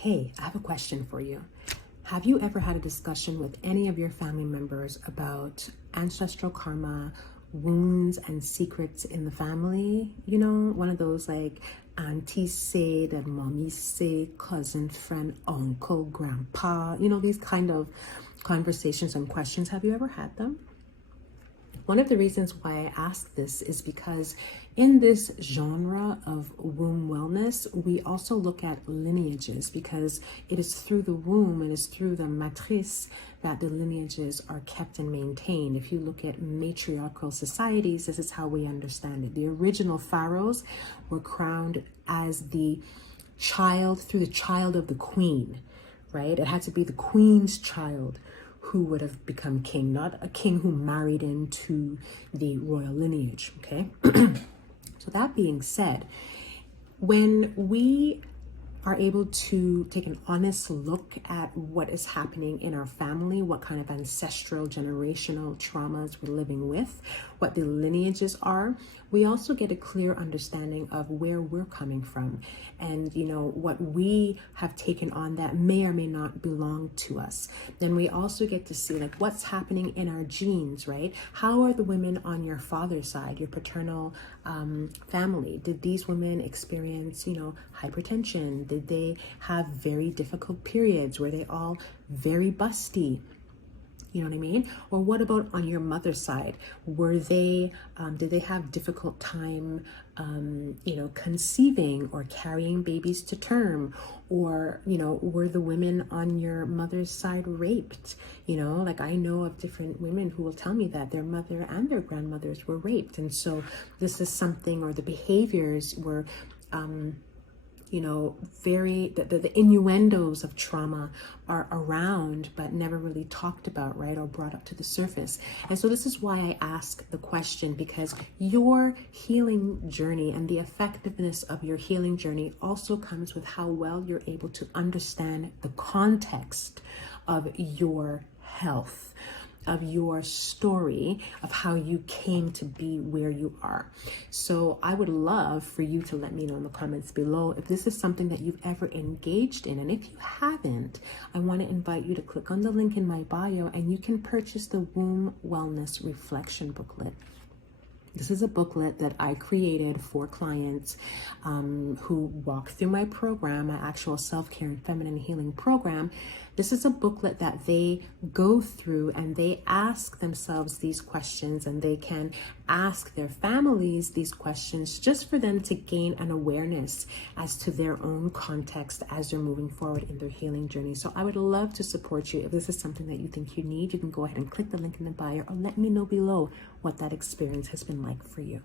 Hey, I have a question for you. Have you ever had a discussion with any of your family members about ancestral karma, wounds, and secrets in the family? You know, one of those like auntie said and mommy say, cousin, friend, uncle, grandpa, these kind of conversations and questions. Have you ever had them? One of the reasons why I ask this is because in this genre of womb wellness, we also look at lineages because it is through the womb, it is through the matrice that the lineages are kept and maintained. If you look at matriarchal societies, this is how we understand it. The original pharaohs were crowned as the child through the child of the queen, right? It had to be the queen's child who would have become king, not a king who married into the royal lineage, okay? So that being said, when we are able to take an honest look at what is happening in our family, what kind of ancestral generational traumas we're living with, what the lineages are, we also get a clear understanding of where we're coming from and what we have taken on that may or may not belong to us. Then we also get to see like what's happening in our genes, right? How are the women on your father's side, your paternal family? Did these women experience hypertension? Did they have very difficult periods? Were they all very busty? You know what I mean? Or what about on your mother's side? Were they, did they have difficult time, conceiving or carrying babies to term? Or, were the women on your mother's side raped? Like I know of different women who will tell me that their mother and their grandmothers were raped. And so this is something, or the behaviors were, the innuendos of trauma are around but never really talked about, right, or brought up to the surface. And so this is why I ask the question, because your healing journey and the effectiveness of your healing journey also comes with how well you're able to understand the context of your health, of your story, of how you came to be where you are. So I would love for you to let me know in the comments below if this is something that you've ever engaged in. And if you haven't, I want to invite you to click on the link in my bio and you can purchase the Womb Wellness Reflection booklet. This is a booklet that I created for clients who walk through my program, my actual self-care and feminine healing program. This is a booklet that they go through and they ask themselves these questions, and they can ask their families these questions just for them to gain an awareness as to their own context as they're moving forward in their healing journey. So I would love to support you. If this is something that you think you need, you can go ahead and click the link in the bio or let me know below what that experience has been like for you.